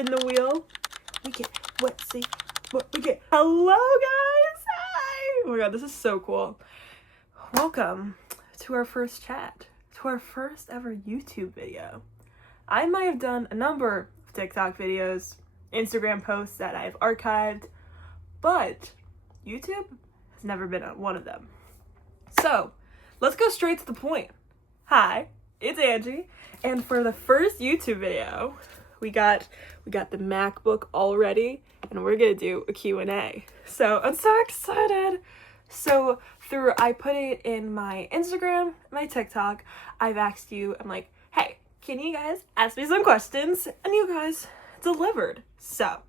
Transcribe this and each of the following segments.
in the wheel. We get, let's see what we get. Hello guys, hi! Oh my god, this is so cool. Welcome to our first chat, to our first ever YouTube video. I might have done a number of TikTok videos, Instagram posts that I've archived, but YouTube has never been one of them. So, let's go straight to the point. Hi, it's Angie, and for the first YouTube video, we got the MacBook all ready, and we're gonna do a Q&A. So, I'm so excited. So, I put it in my Instagram, my TikTok, I've asked you, I'm like, hey, can you guys ask me some questions? And you guys delivered. So,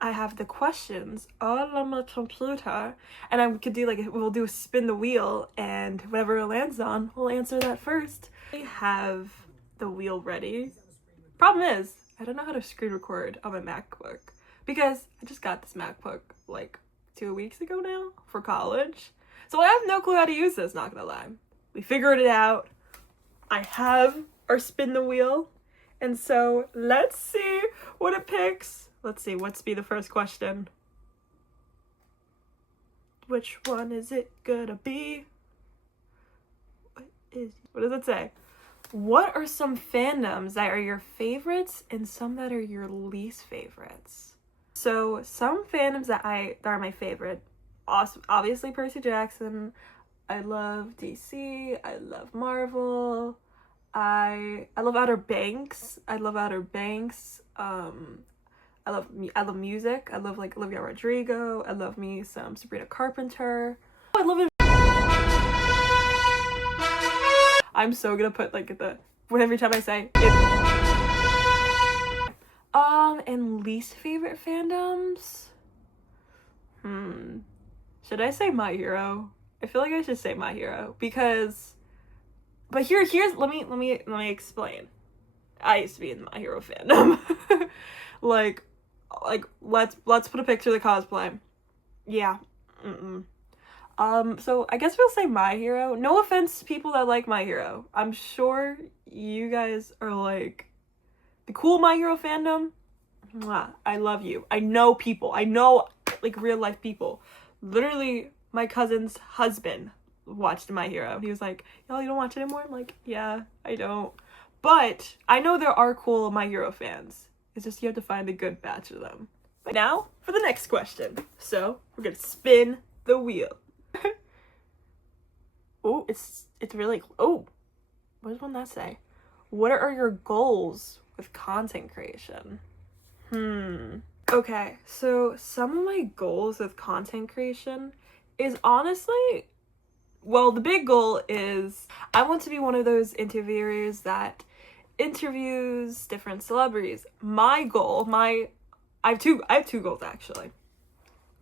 I have the questions all on my computer, and I could do we'll do a spin the wheel, and whatever it lands on, we'll answer that first. I have the wheel ready. Problem is, I don't know how to screen record on my MacBook, because I just got this MacBook like 2 weeks ago now for college. So I have no clue how to use this, not gonna lie. We figured it out. I have our spin the wheel, and so let's see what it picks. Let's see, what's be the first question? Which one is it gonna be? What does it say? What are some fandoms that are your favorites and some that are your least favorites? So some fandoms that are my favorite, obviously Percy Jackson. I love DC. I love Marvel. I love Outer Banks. I love music. I love like Olivia Rodrigo. I love me some Sabrina Carpenter. I love it. I'm so gonna put like every time I say it. And least favorite fandoms? Should I say My Hero? I feel like I should say My Hero because, but here's let me explain. I used to be in the My Hero fandom. like let's put a picture of the cosplay. Yeah. So I guess we'll say My Hero. No offense to people that like My Hero. I'm sure you guys are like the cool My Hero fandom. Mwah, I love you. I know people. I know like real life people. Literally, my cousin's husband watched My Hero. He was like, "Y'all, you don't watch it anymore?" I'm like, "Yeah, I don't." But I know there are cool My Hero fans. It's just you have to find a good batch of them. But now for the next question. So we're gonna spin the wheel. Oh, it's really, oh, what does one that say? What are your goals with content creation? Okay, so some of my goals with content creation is honestly, well, the big goal is I want to be one of those interviewers that interviews different celebrities. My goal, I have two goals actually.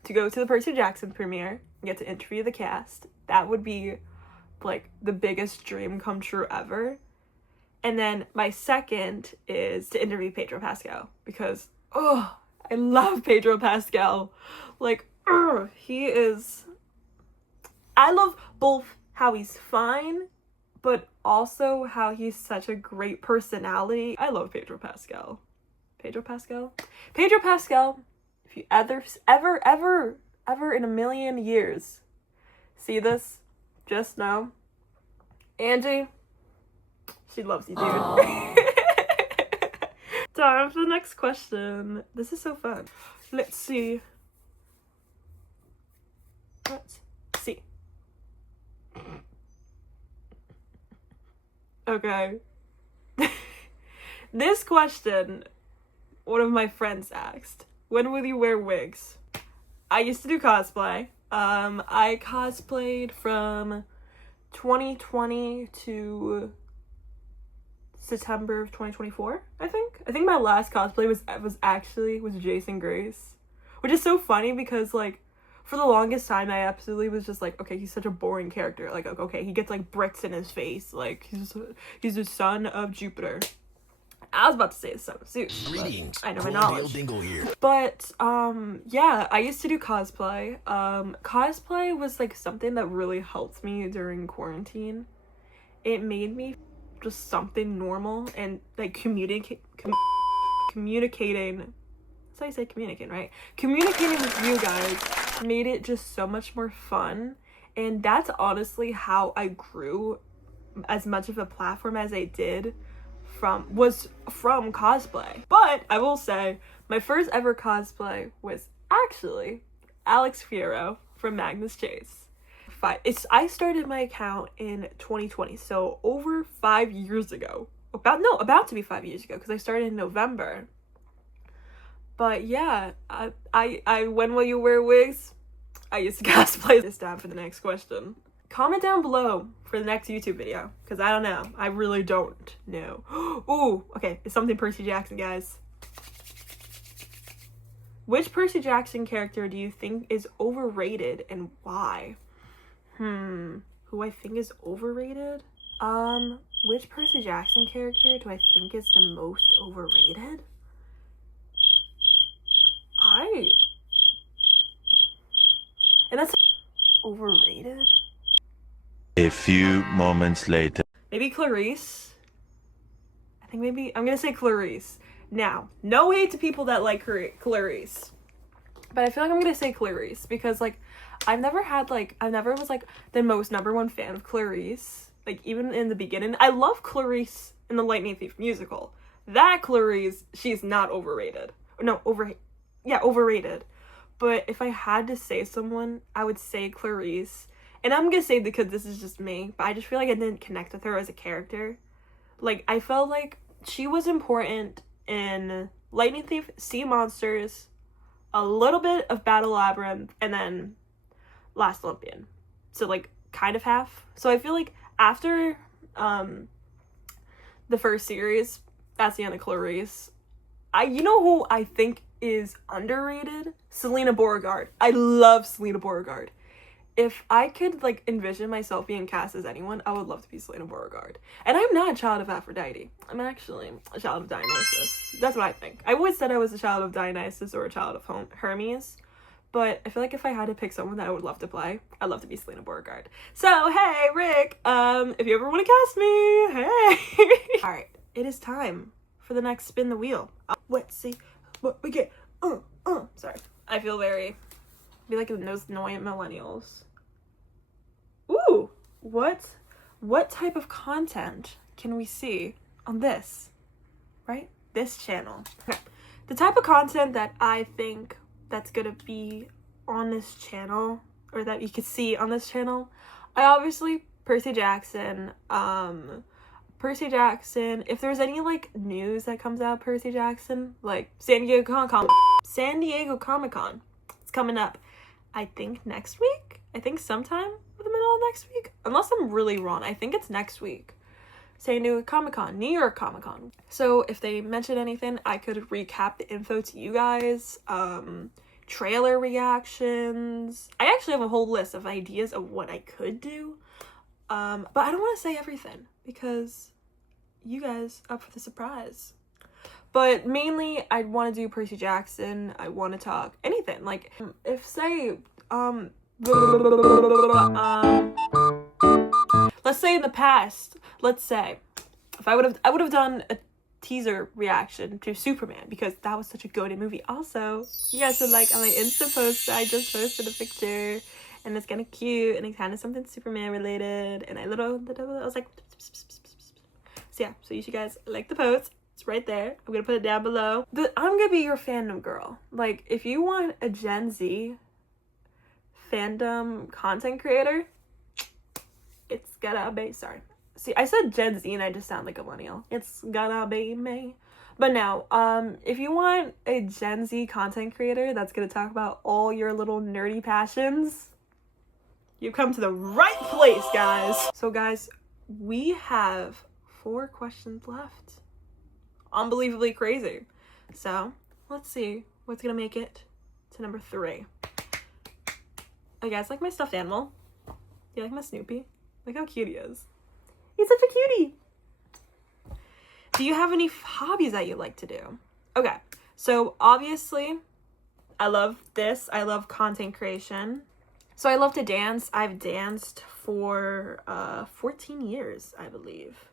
To go to the Percy Jackson premiere and get to interview the cast. That would be like the biggest dream come true ever. And then my second is to interview Pedro Pascal because I love Pedro Pascal. Like he is, I love both how he's fine but also how he's such a great personality. I love Pedro Pascal. Pedro Pascal, if you ever in a million years see this, just know Angie, she loves you, dude. Time for the next question. This is so fun. Let's see. Okay. This question, one of my friends asked, when will you wear wigs? I used to do cosplay. I cosplayed from 2020 to September of 2024, I think. I think my last cosplay was Jason Grace, which is so funny because like for the longest time I absolutely was just like, okay, he's such a boring character. Like, okay, he gets like bricks in his face. Like he's the son of Jupiter. I was about to say the son of Zeus. Greetings. I know my knowledge. Dingle here. But yeah, I used to do cosplay. Cosplay was like something that really helped me during quarantine. It made me just something normal and like communicating that's how you say communicate, right? Communicating with you guys made it just so much more fun. And that's honestly how I grew as much of a platform as I did from cosplay. But I will say my first ever cosplay was actually Alex Fierro from Magnus Chase. I started my account in 2020, so over 5 years ago. About to be 5 years ago, because I started in November. But yeah, when will you wear wigs? I used to cosplay this down for the next question. Comment down below for the next YouTube video, because I don't know. I really don't know. Ooh, okay, it's something Percy Jackson, guys. Which Percy Jackson character do you think is overrated and why? Who I think is overrated? Which Percy Jackson character do I think is the most overrated? And that's overrated? A few moments later. Maybe Clarice. I think maybe, I'm gonna say Clarice. Now, no hate to people that like Clarice. But I feel like I'm gonna say Clarice because, like, I never was, like, the most #1 fan of Clarice. Like, even in the beginning. I love Clarice in the Lightning Thief musical. That Clarice, she's not overrated. No, overrated. But if I had to say someone, I would say Clarice. And I'm gonna say because this is just me, but I just feel like I didn't connect with her as a character. Like, I felt like she was important in Lightning Thief, Sea Monsters, a little bit of Battle Labyrinth, and then Last Olympian. So, like, kind of half. So I feel like after the first series, that's the end of Clarice. You know who I think is underrated? Selena Beauregard. I love Selena Beauregard. If I could, like, envision myself being cast as anyone, I would love to be Selena Beauregard. And I'm not a child of Aphrodite. I'm actually a child of Dionysus. That's what I think. I always said I was a child of Dionysus or a child of Hermes. But I feel like if I had to pick someone that I would love to play, I'd love to be Selena Beauregard. So, hey, Rick, if you ever want to cast me, hey. All right, it is time for the next spin the wheel. Let's see what we get. Sorry. I feel like those annoying millennials. Ooh, what type of content can we see on this, right? This channel. Okay. The type of content that I think that's gonna be on this channel, or that you could see on this channel, Percy Jackson, if there's any, like, news that comes out of Percy Jackson, like San Diego Comic-Con, it's coming up, I think next week? I think sometime in the middle of next week? Unless I'm really wrong, I think it's next week. San Diego Comic-Con, New York Comic-Con. So if they mention anything, I could recap the info to you guys. Trailer reactions. I actually have a whole list of ideas of what I could do. But I don't want to say everything because you guys up for the surprise. But mainly, I'd want to do Percy Jackson. I want to talk anything. Like, if, say, let's say in the past, if I would have done a teaser reaction to Superman because that was such a goated movie. Also, you guys would like on my Insta post, I just posted a picture and it's kind of cute and it's kind of something Superman related, and I was like, so yeah, so you should guys like the post. It's right there. I'm gonna put it down below. I'm gonna be your fandom girl. Like, if you want a Gen Z fandom content creator, it's gotta be, sorry. See, I said Gen Z and I just sound like a millennial. It's gotta be me. But no, if you want a Gen Z content creator that's gonna talk about all your little nerdy passions, you've come to the right place, guys. So guys, we have 4 questions left. Unbelievably crazy. So let's see what's gonna make it to number 3. Oh, you guys like my stuffed animal? You like my Snoopy? Look how cute he is. He's such a cutie. Do you have any hobbies that you like to do? Okay, so obviously I love this. I love content creation. So I love to dance. I've danced for 14 years, I believe,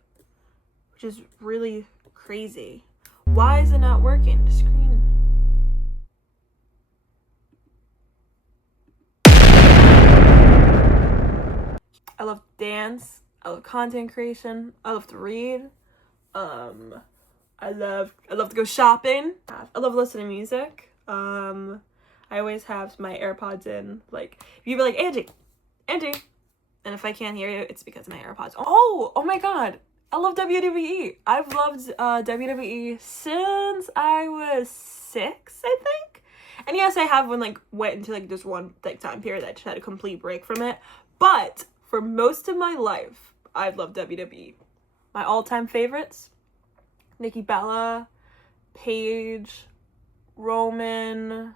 which is really crazy. Why is it not working? The screen. love dance. I love content creation. I love to read. I love to go shopping. I love listening to music. I always have my AirPods in. Like, if you be like, Angie, and if I can't hear you, it's because of my AirPods. Oh my god. I love WWE. I've loved WWE since I was 6, I think. And yes, I have went into like just one time period that I just had a complete break from it. But for most of my life, I've loved WWE. My all-time favorites: Nikki Bella, Paige, Roman.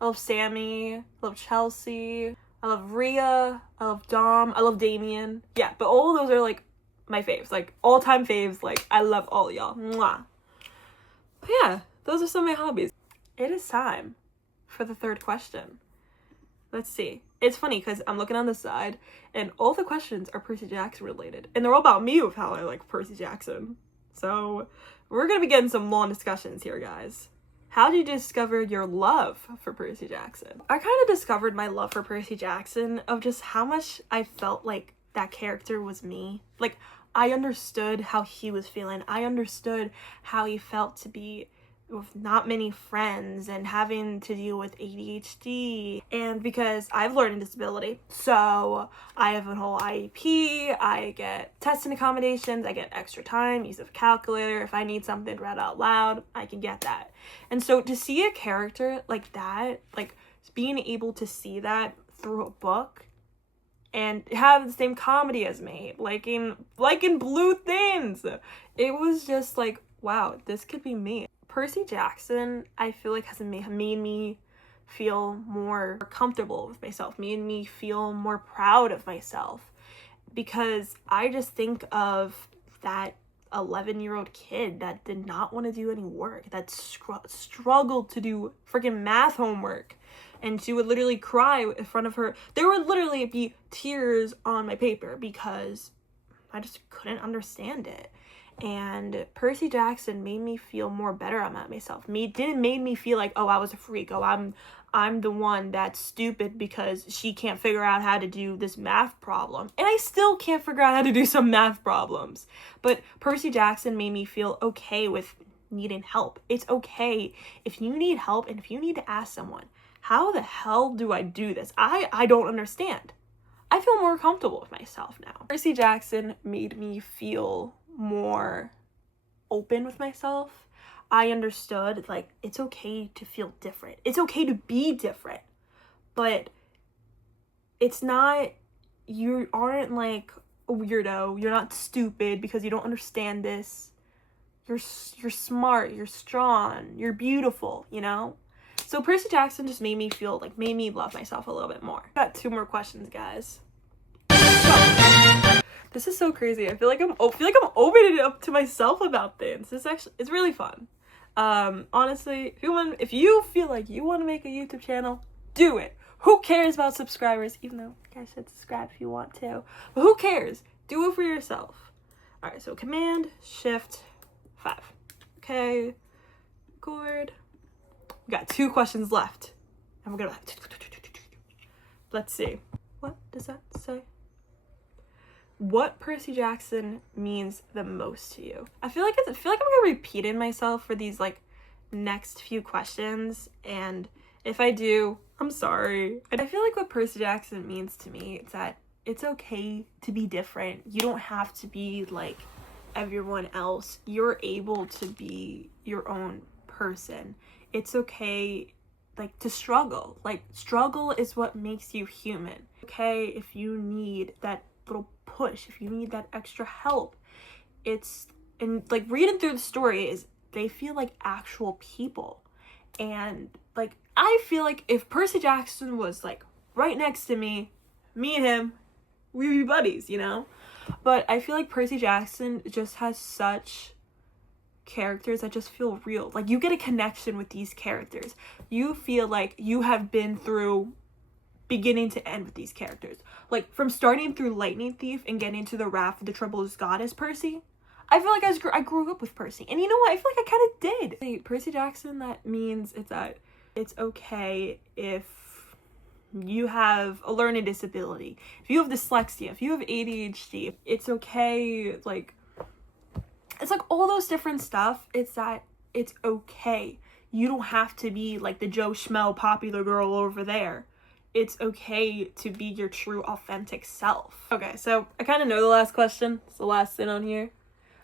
I love Sammy. I love Chelsea. I love Rhea. I love Dom. I love Damien. Yeah, but all of those are like my faves, like all-time faves. Like, I love all y'all. Mwah. But yeah, those are some of my hobbies. It is time for the third question. Let's see. It's funny because I'm looking on the side and all the questions are Percy Jackson related, and they're all about me with how I like Percy Jackson. So we're gonna be getting some long discussions here, guys. How did you discover your love for Percy Jackson? I kind of discovered my love for Percy Jackson of just how much I felt like that character was me. Like, I understood how he was feeling. I understood how he felt to be with not many friends and having to deal with ADHD. And because I have learning disability, so I have a whole IEP, I get testing accommodations, I get extra time, use of a calculator. If I need something read out loud, I can get that. And so to see a character like that, like being able to see that through a book and have the same comedy as me, like in Blue Things, it was just like, wow, this could be me. Percy Jackson, I feel like has made me feel more comfortable with myself, made me feel more proud of myself, because I just think of that 11-year-old kid that did not want to do any work, that struggled to do freaking math homework, and she would literally cry in front of her. There would literally be tears on my paper because I just couldn't understand it. And Percy Jackson made me feel more better about myself. Didn't made me feel like, oh, I was a freak. Oh, I'm the one that's stupid because she can't figure out how to do this math problem. And I still can't figure out how to do some math problems. But Percy Jackson made me feel okay with needing help. It's okay if you need help and if you need to ask someone, how the hell do I do this? I don't understand. I feel more comfortable with myself now. Percy Jackson made me feel more open with myself. I understood, like, it's okay to feel different. It's okay to be different. But it's not, you aren't like a weirdo. You're not stupid because you don't understand this. You're smart, you're strong, you're beautiful, you know? So Percy Jackson just made me love myself a little bit more. Got 2 more questions, guys. This is so crazy. I feel like I'm opening it up to myself about things. It's really fun. Honestly, if you feel like you want to make a YouTube channel, do it. Who cares about subscribers? Even though you guys should subscribe if you want to. But who cares? Do it for yourself. Alright, so Command, Shift, 5. Okay. Record. We got 2 questions left. And we're gonna let's see. What does that say? What Percy Jackson means the most to you? I feel like I'm gonna repeat myself for these like next few questions, and if I do, I'm sorry. I feel like what Percy Jackson means to me is that it's okay to be different. You don't have to be like everyone else. You're able to be your own person. It's okay, like, to struggle. Like, struggle is what makes you human. Okay, if you need that little push, if you need that extra help, and like reading through the story is they feel like actual people. And like, I feel like if Percy Jackson was like right next to me and him, we'd be buddies, you know? But I feel like Percy Jackson just has such characters that just feel real. Like, you get a connection with these characters. You feel like you have been through beginning to end with these characters. Like, from starting through Lightning Thief and getting to the Wrath of the Troubled Goddess Percy, I feel like I grew up with Percy. And you know what? I feel like I kind of did. Percy Jackson, that means it's okay if you have a learning disability, if you have dyslexia, if you have ADHD, it's okay. Like, it's like all those different stuff. It's that it's okay. You don't have to be like the Joe Schmo popular girl over there. It's okay to be your true authentic self. Okay, so I kind of know the last question. It's the last thing on here.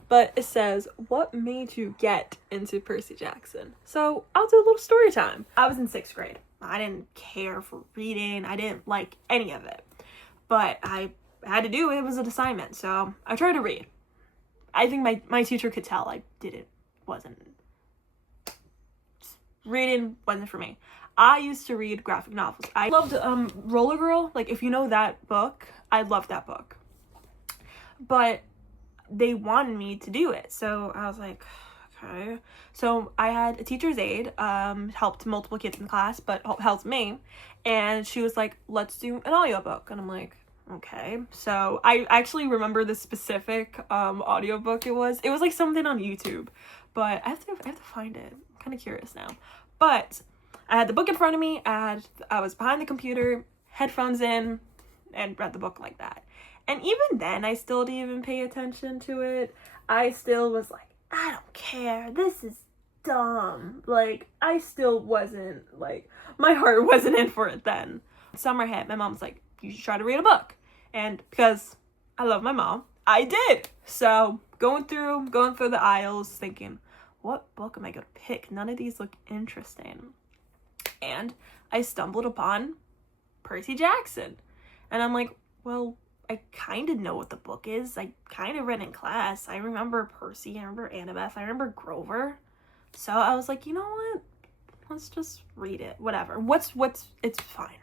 But it says, what made you get into Percy Jackson? So I'll do a little story time. I was in 6th grade. I didn't care for reading. I didn't like any of it. But I had to do it. It was an assignment. So I tried to read. I think my teacher could tell I wasn't. Reading wasn't for me. I used to read graphic novels. I loved Roller Girl. Like, if you know that book, I loved that book. But they wanted me to do it. So I was like, okay. So I had a teacher's aide, helped multiple kids in the class, but helped me. And she was like, let's do an audiobook. And I'm like, okay. So I actually remember the specific audiobook it was. It was like something on YouTube. But I have to find it. I'm kind of curious now. But I had the book in front of me. I was behind the computer, headphones in, and read the book like that. And even then, I still didn't even pay attention to it. I still was like, I don't care. This is dumb. Like, I still wasn't, like, my heart wasn't in for it then. Summer hit. My mom's like, you should try to read a book. And because I love my mom, I did. So going through the aisles thinking, what book am I going to pick? None of these look interesting. And I stumbled upon Percy Jackson. And I'm like, well, I kind of know what the book is. I kind of read in class. I remember Percy. I remember Annabeth. I remember Grover. So I was like, you know what? Let's just read it. Whatever. It's fine.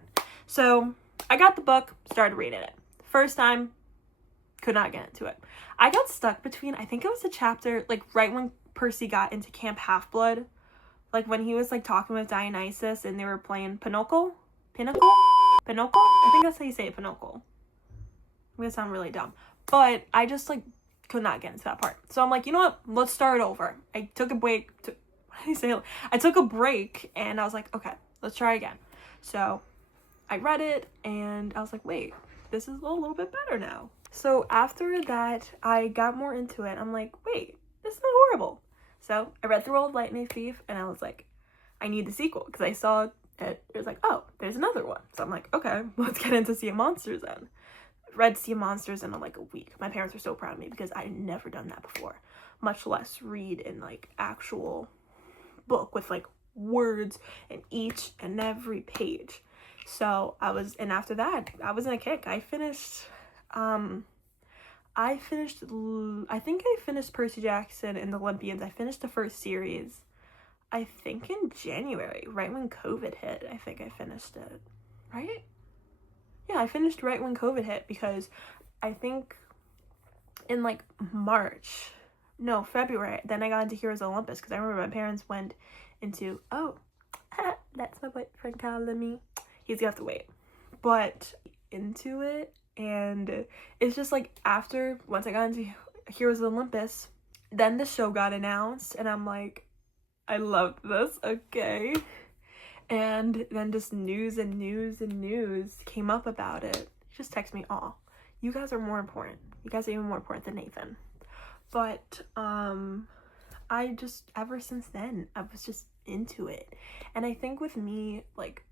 So I got the book, started reading it. First time, could not get into it. I got stuck between, I think it was a chapter, like right when Percy got into Camp Half-Blood. Like when he was like talking with Dionysus and they were playing Pinochle? Pinochle? I think that's how you say it, Pinochle. I'm gonna sound really dumb. But I just like could not get into that part. So I'm like, you know what? Let's start over. I took a break. I took a break and I was like, okay, let's try again. So I read it and I was like, wait, this is a little bit better now. So after that, I got more into it. I'm like, wait, this is not horrible. So I read through all of Lightning Thief and I was like, I need the sequel because I saw it. It was like, oh, there's another one. So I'm like, okay, let's get into Sea of Monsters then. Read Sea of Monsters in like a week. My parents were so proud of me because I had never done that before, much less read in like actual book with like words in each and every page. So and after that, I was in a kick. I think I finished Percy Jackson and the Olympians. I finished the first series, I think in January, right when COVID hit. I think I finished it, right? Yeah, I finished right when COVID hit because I think in like February, then I got into Heroes of Olympus because I remember my parents went into, that's my boyfriend calling me. He's gonna have to wait. But into it, and it's just like once I got into Heroes of Olympus, then the show got announced and I'm like, I love this, okay. And then just news and news and news came up about it. He just text me, "Aw, you guys are more important. You guys are even more important than Nathan." But I just, ever since then, I was just into it. And I think with me, like,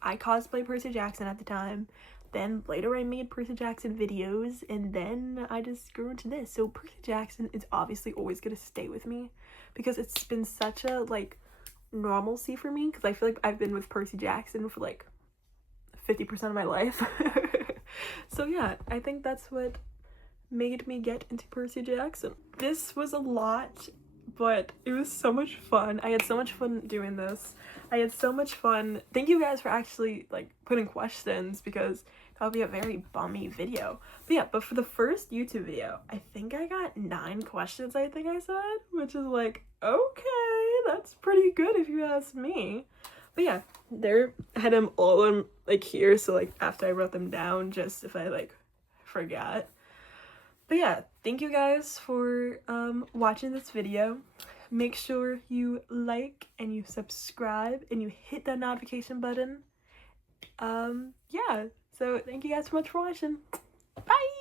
I cosplayed Percy Jackson at the time. Then later I made Percy Jackson videos, and then I just grew into this. So Percy Jackson is obviously always gonna stay with me because it's been such a like normalcy for me, because I feel like I've been with Percy Jackson for like 50% of my life. So yeah, I think that's what made me get into Percy Jackson. This was a lot, but it was so much fun. I had so much fun doing this. I had so much fun. Thank you guys for actually like putting questions, because that would be a very bummy video. But yeah, but for the first YouTube video, I think I got 9 questions, I think I said, which is like, okay, that's pretty good if you ask me. But yeah, I had them all in like here, so like after I wrote them down, just if I like forgot. But yeah, thank you guys for watching this video. Make sure you like and you subscribe and you hit that notification button. Yeah, so thank you guys so much for watching. Bye!